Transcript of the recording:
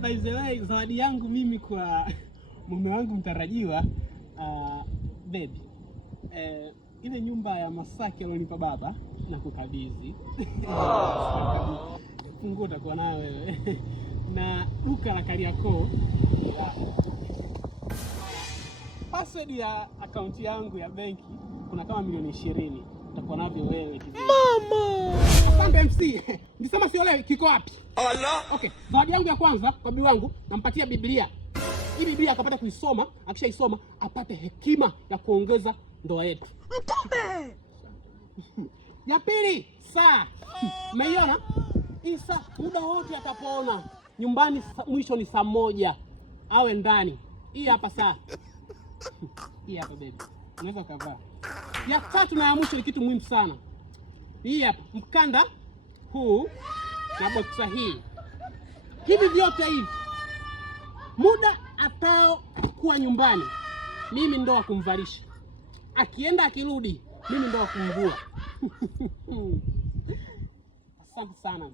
By the way, zawadi yangu mimi kwa mume wangu mtarajiwa, baby. Ile nyumba ya Masaki alionipa baba na kukabidhi. Funguo utakuwa nayo wewe. Na duka la Kariakoo. Password ya account yangu ya benki kuna kama milioni 20. Utakuwa navyo wewe. Mama! Asante MC. Nisema sio leo kiko wapi? Allah. Okay, zawadi yangu ya kwanza kwa bibi wangu nampatia Biblia. Hii Biblia akapata kuisoma, akishaisoma apate hekima ya kuongeza ndoa yetu. Mtume! Ya pili, saa. Umeiona? Hii saa muda wote atapoona nyumbani mwisho ni saa 1 awe ndani. Hii hapa saa. Hii hapa baby. Unaweza kuvaa. Ya tatu na ya mwisho ni kitu muhimu sana. Hii hapa mkanda huu na boksa hii. Hivi vyote hivi muda atao kuwa nyumbani mimi ndo wa kumvalisha. Akienda akirudi mimi ndo wa kumvua. Asante sana.